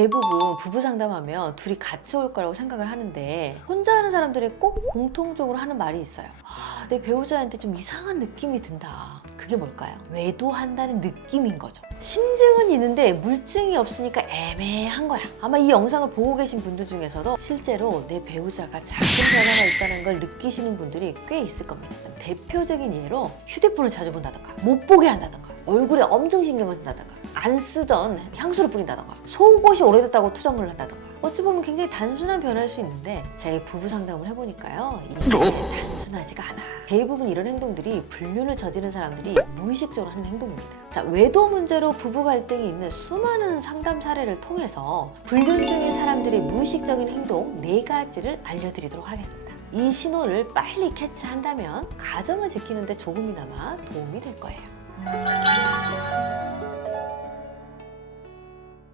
대부분 부부 상담하면 둘이 같이 올 거라고 생각을 하는데 혼자 하는 사람들이 꼭 공통적으로 하는 말이 있어요. 내 배우자한테 좀 이상한 느낌이 든다. 그게 뭘까요? 외도한다는 느낌인 거죠. 심증은 있는데 물증이 없으니까 애매한 거야. 아마 이 영상을 보고 계신 분들 중에서도 실제로 내 배우자가 작은 변화가 있다는 걸 느끼시는 분들이 꽤 있을 겁니다. 대표적인 예로 휴대폰을 자주 본다던가 못 보게 한다던가 얼굴에 엄청 신경을 쓴다던가 안 쓰던 향수를 뿌린다던가 속옷이 오래됐다고 투정을 한다던가 어찌 보면 굉장히 단순한 변화일 수 있는데 제가 부부 상담을 해보니까요 이게 단순하지가 않아. 대부분 이런 행동들이 불륜을 저지른 사람들이 무의식적으로 하는 행동입니다. 자, 외도 문제로 부부 갈등이 있는 수많은 상담 사례를 통해서 불륜 중인 사람들의 무의식적인 행동 4가지를 알려드리도록 하겠습니다. 이 신호를 빨리 캐치한다면 가정을 지키는 데 조금이나마 도움이 될 거예요.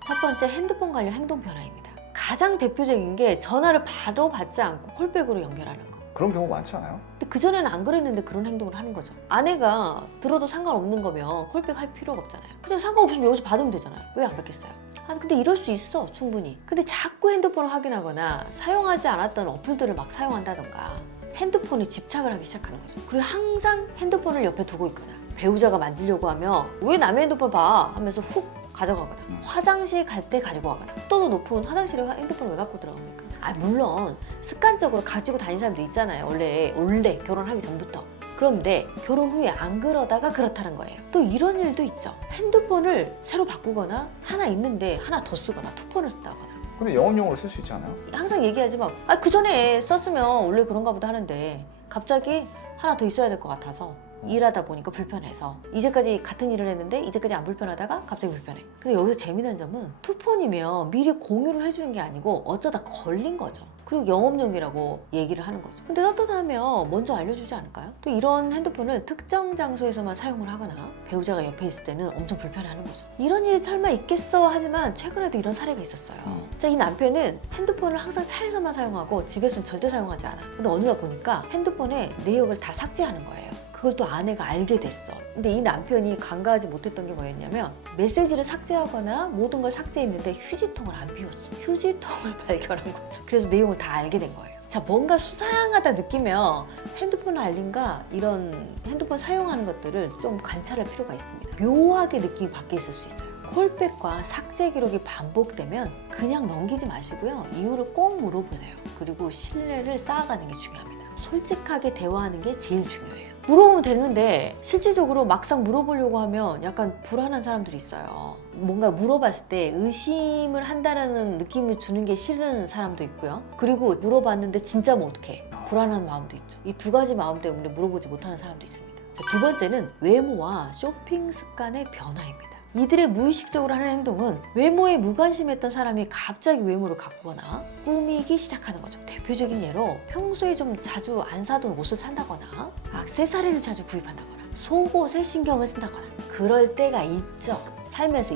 첫 번째, 핸드폰 관련 행동 변화입니다. 가장 대표적인 게 전화를 바로 받지 않고 콜백으로 연결하는 거. 그런 경우 많지 않아요? 근데 그전에는 안 그랬는데 그런 행동을 하는 거죠. 아내가 들어도 상관없는 거면 콜백 할 필요가 없잖아요. 그냥 상관없으면 여기서 받으면 되잖아요. 왜 안 받겠어요? 근데 이럴 수 있어, 충분히. 근데 자꾸 핸드폰을 확인하거나 사용하지 않았던 어플들을 막 사용한다던가 핸드폰에 집착을 하기 시작하는 거죠. 그리고 항상 핸드폰을 옆에 두고 있거나 배우자가 만지려고 하면 왜 남의 핸드폰 봐? 하면서 훅 가져가거나 화장실 갈 때 가지고 가거나 또 높은 화장실에 핸드폰을 왜 갖고 들어갑니까? 물론 습관적으로 가지고 다니는 사람도 있잖아요. 원래 결혼하기 전부터. 그런데 결혼 후에 안 그러다가 그렇다는 거예요. 또 이런 일도 있죠. 핸드폰을 새로 바꾸거나 하나 있는데 하나 더 쓰거나 투폰을 쓴다거나. 근데 영업용으로 쓸 수 있지 않아요? 항상 얘기하지 막 그 전에 썼으면 원래 그런가 보다 하는데 갑자기 하나 더 있어야 될 것 같아서 일하다 보니까 불편해서 이제까지 같은 일을 했는데 이제까지 안 불편하다가 갑자기 불편해. 근데 여기서 재미난 점은 투폰이면 미리 공유를 해주는 게 아니고 어쩌다 걸린 거죠. 그리고 영업용이라고 얘기를 하는 거죠. 근데 떳떳하면 먼저 알려주지 않을까요? 또 이런 핸드폰을 특정 장소에서만 사용을 하거나 배우자가 옆에 있을 때는 엄청 불편해하는 거죠. 이런 일이 설마 있겠어 하지만 최근에도 이런 사례가 있었어요. 자, 이 남편은 핸드폰을 항상 차에서만 사용하고 집에서는 절대 사용하지 않아. 근데 어느 날 보니까 핸드폰에 내역을 다 삭제하는 거예요. 그걸 또 아내가 알게 됐어. 근데 이 남편이 간과하지 못했던 게 뭐였냐면 메시지를 삭제하거나 모든 걸 삭제했는데 휴지통을 안 비웠어. 휴지통을 발견한 거죠. 그래서 내용을 다 알게 된 거예요. 자, 뭔가 수상하다 느끼면 핸드폰 알림과 이런 핸드폰 사용하는 것들을 좀 관찰할 필요가 있습니다. 묘하게 느낌이 바뀌어 있을 수 있어요. 콜백과 삭제 기록이 반복되면 그냥 넘기지 마시고요. 이유를 꼭 물어보세요. 그리고 신뢰를 쌓아가는 게 중요합니다. 솔직하게 대화하는 게 제일 중요해요. 물어보면 되는데 실질적으로 막상 물어보려고 하면 약간 불안한 사람들이 있어요. 뭔가 물어봤을 때 의심을 한다는 느낌을 주는 게 싫은 사람도 있고요. 그리고 물어봤는데 진짜 뭐 어떡해. 불안한 마음도 있죠. 이 2가지 마음 때문에 물어보지 못하는 사람도 있습니다. 두 번째는 외모와 쇼핑 습관의 변화입니다. 이들의 무의식적으로 하는 행동은 외모에 무관심했던 사람이 갑자기 외모를 가꾸거나 꾸미기 시작하는 거죠. 대표적인 예로 평소에 좀 자주 안 사던 옷을 산다거나 액세서리를 자주 구입한다거나 속옷에 신경을 쓴다거나 그럴 때가 있죠. 살면서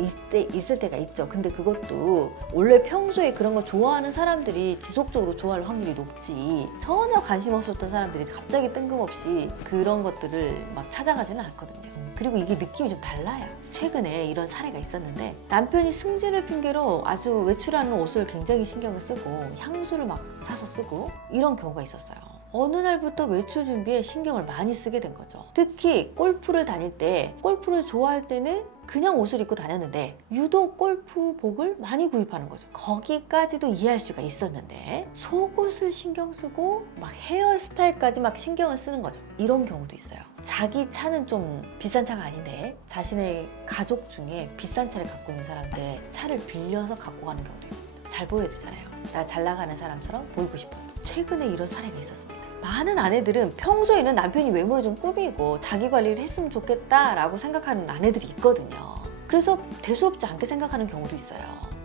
있을 때가 있죠. 근데 그것도 원래 평소에 그런 거 좋아하는 사람들이 지속적으로 좋아할 확률이 높지 전혀 관심 없었던 사람들이 갑자기 뜬금없이 그런 것들을 막 찾아가지는 않거든요. 그리고 이게 느낌이 좀 달라요. 최근에 이런 사례가 있었는데 남편이 승진을 핑계로 아주 외출하는 옷을 굉장히 신경을 쓰고 향수를 막 사서 쓰고 이런 경우가 있었어요. 어느 날부터 외출 준비에 신경을 많이 쓰게 된 거죠. 특히 골프를 다닐 때 골프를 좋아할 때는 그냥 옷을 입고 다녔는데 유독 골프복을 많이 구입하는 거죠. 거기까지도 이해할 수가 있었는데 속옷을 신경 쓰고 막 헤어스타일까지 막 신경을 쓰는 거죠. 이런 경우도 있어요. 자기 차는 좀 비싼 차가 아닌데 자신의 가족 중에 비싼 차를 갖고 있는 사람들 차를 빌려서 갖고 가는 경우도 있습니다. 잘 보여야 되잖아요. 나 잘 나가는 사람처럼 보이고 싶어서. 최근에 이런 사례가 있었습니다. 많은 아내들은 평소에는 남편이 외모를 좀 꾸미고 자기 관리를 했으면 좋겠다라고 생각하는 아내들이 있거든요. 그래서 대수롭지 않게 생각하는 경우도 있어요.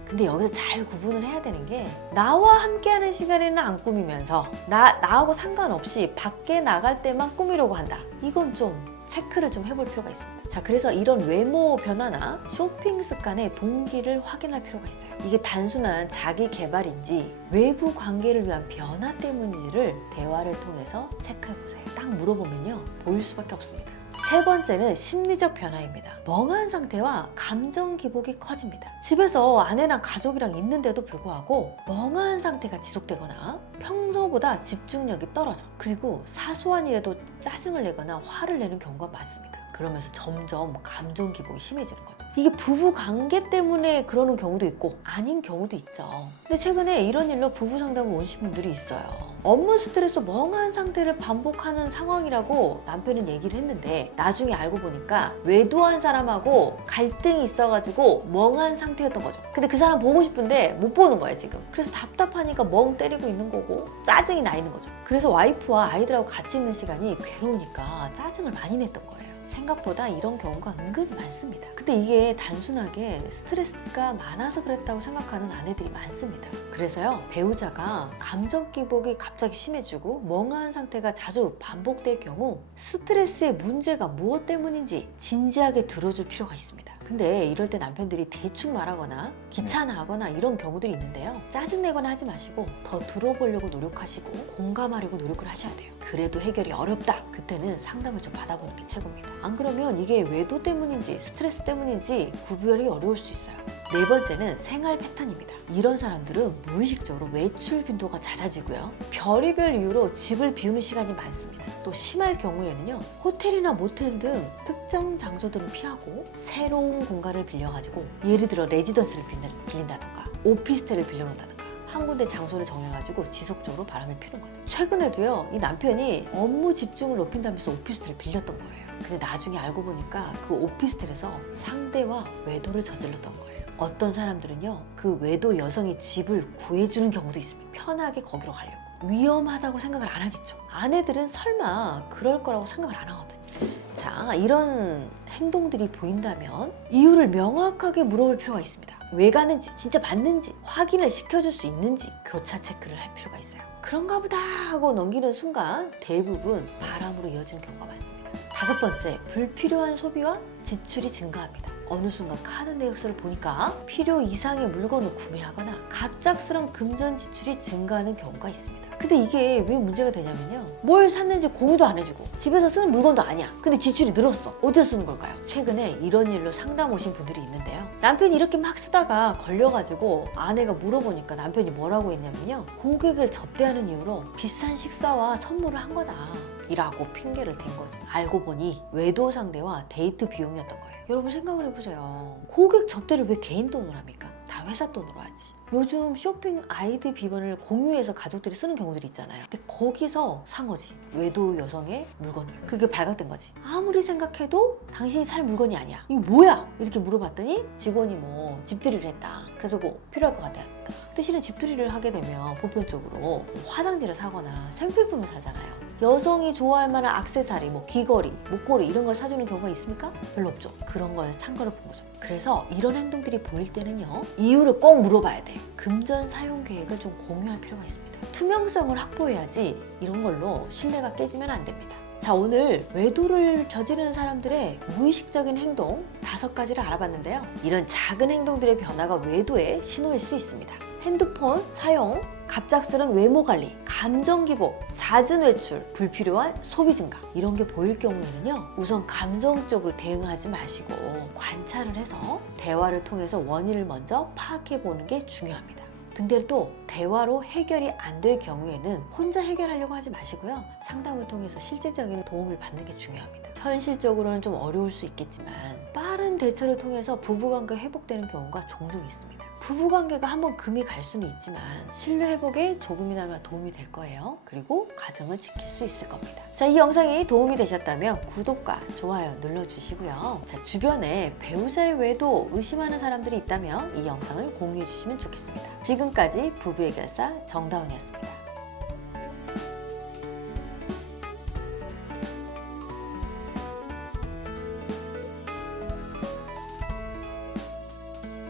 근데 여기서 잘 구분을 해야 되는 게 나와 함께하는 시간에는 안 꾸미면서 나하고 상관없이 밖에 나갈 때만 꾸미려고 한다. 이건 좀 체크를 좀 해볼 필요가 있습니다. 자, 그래서 이런 외모 변화나 쇼핑 습관의 동기를 확인할 필요가 있어요. 이게 단순한 자기 개발인지 외부 관계를 위한 변화 때문인지를 대화를 통해서 체크해 보세요. 딱 물어보면요 보일 수밖에 없습니다. 세 번째는 심리적 변화입니다. 멍한 상태와 감정 기복이 커집니다. 집에서 아내랑 가족이랑 있는데도 불구하고 멍한 상태가 지속되거나 평소보다 집중력이 떨어져. 그리고 사소한 일에도 짜증을 내거나 화를 내는 경우가 많습니다. 그러면서 점점 감정 기복이 심해지는 거죠. 이게 부부 관계 때문에 그러는 경우도 있고 아닌 경우도 있죠. 근데 최근에 이런 일로 부부 상담을 오신 분들이 있어요. 업무 스트레스 멍한 상태를 반복하는 상황이라고 남편은 얘기를 했는데 나중에 알고 보니까 외도한 사람하고 갈등이 있어가지고 멍한 상태였던 거죠. 근데 그 사람 보고 싶은데 못 보는 거야 지금. 그래서 답답하니까 멍 때리고 있는 거고 짜증이 나 있는 거죠. 그래서 와이프와 아이들하고 같이 있는 시간이 괴로우니까 짜증을 많이 냈던 거예요. 생각보다 이런 경우가 은근히 많습니다. 근데 이게 단순하게 스트레스가 많아서 그랬다고 생각하는 아내들이 많습니다. 그래서요, 배우자가 감정 기복이 갑자기 심해지고 멍한 상태가 자주 반복될 경우 스트레스의 문제가 무엇 때문인지 진지하게 들어줄 필요가 있습니다. 근데 이럴 때 남편들이 대충 말하거나 귀찮아하거나 이런 경우들이 있는데요. 짜증내거나 하지 마시고 더 들어보려고 노력하시고 공감하려고 노력을 하셔야 돼요. 그래도 해결이 어렵다. 그때는 상담을 좀 받아보는 게 최고입니다. 안 그러면 이게 외도 때문인지 스트레스 때문인지 구별이 어려울 수 있어요. 네 번째는 생활 패턴입니다. 이런 사람들은 무의식적으로 외출 빈도가 잦아지고요. 별의별 이유로 집을 비우는 시간이 많습니다. 또 심할 경우에는요, 호텔이나 모텔 등 특정 장소들을 피하고 새로운 공간을 빌려가지고 예를 들어 레지던스를 빌린다던가 오피스텔을 빌려놓는다던가 한 군데 장소를 정해가지고 지속적으로 바람을 피우는 거죠. 최근에도요, 이 남편이 업무 집중을 높인다면서 오피스텔을 빌렸던 거예요. 근데 나중에 알고 보니까 그 오피스텔에서 상대와 외도를 저질렀던 거예요. 어떤 사람들은요, 그 외도 여성이 집을 구해주는 경우도 있습니다. 편하게 거기로 가려고. 위험하다고 생각을 안 하겠죠. 아내들은 설마 그럴 거라고 생각을 안 하거든요. 자, 이런 행동들이 보인다면 이유를 명확하게 물어볼 필요가 있습니다. 왜 가는지, 진짜 맞는지 확인을 시켜줄 수 있는지 교차 체크를 할 필요가 있어요. 그런가 보다 하고 넘기는 순간 대부분 바람으로 이어지는 경우가 많습니다. 다섯 번째, 불필요한 소비와 지출이 증가합니다. 어느 순간 카드 내역서를 보니까 필요 이상의 물건을 구매하거나 갑작스런 금전 지출이 증가하는 경우가 있습니다. 근데 이게 왜 문제가 되냐면요, 뭘 샀는지 공유도 안 해주고 집에서 쓰는 물건도 아니야. 근데 지출이 늘었어. 어디서 쓰는 걸까요? 최근에 이런 일로 상담 오신 분들이 있는데요, 남편이 이렇게 막 쓰다가 걸려가지고 아내가 물어보니까 남편이 뭐라고 했냐면요, 고객을 접대하는 이유로 비싼 식사와 선물을 한 거다 이라고 핑계를 댄 거죠. 알고 보니 외도 상대와 데이트 비용이었던 거예요. 여러분 생각을 해보세요. 고객 접대를 왜 개인 돈으로 합니까? 다 회사 돈으로 하지. 요즘 쇼핑 아이디 비번을 공유해서 가족들이 쓰는 경우들이 있잖아요. 근데 거기서 산 거지. 외도 여성의 물건을. 그게 발각된 거지. 아무리 생각해도 당신이 살 물건이 아니야. 이거 뭐야? 이렇게 물어봤더니 직원이 뭐 집들이를 했다. 그래서 뭐 필요할 것 같다. 근데 실은 집들이를 하게 되면 보편적으로 화장지를 사거나 생필품을 사잖아요. 여성이 좋아할 만한 액세서리, 뭐 귀걸이, 목걸이 이런 걸 사주는 경우가 있습니까? 별로 없죠. 그런 걸 산 거를 본 거죠. 그래서 이런 행동들이 보일 때는요, 이유를 꼭 물어봐야 돼. 금전 사용 계획을 좀 공유할 필요가 있습니다. 투명성을 확보해야지 이런 걸로 신뢰가 깨지면 안 됩니다. 자, 오늘 외도를 저지르는 사람들의 무의식적인 행동 5가지를 알아봤는데요. 이런 작은 행동들의 변화가 외도의 신호일 수 있습니다. 핸드폰 사용, 갑작스런 외모 관리, 감정 기복, 잦은 외출, 불필요한 소비 증가 이런 게 보일 경우에는요, 우선 감정적으로 대응하지 마시고 관찰을 해서 대화를 통해서 원인을 먼저 파악해 보는 게 중요합니다. 근데 또 대화로 해결이 안 될 경우에는 혼자 해결하려고 하지 마시고요, 상담을 통해서 실질적인 도움을 받는 게 중요합니다. 현실적으로는 좀 어려울 수 있겠지만 빠른 대처를 통해서 부부관계가 회복되는 경우가 종종 있습니다. 부부관계가 한번 금이 갈 수는 있지만 신뢰 회복에 조금이나마 도움이 될 거예요. 그리고 가정을 지킬 수 있을 겁니다. 자, 이 영상이 도움이 되셨다면 구독과 좋아요 눌러주시고요. 자, 주변에 배우자의 외도 의심하는 사람들이 있다면 이 영상을 공유해 주시면 좋겠습니다. 지금까지 부부해결사 정다운이었습니다.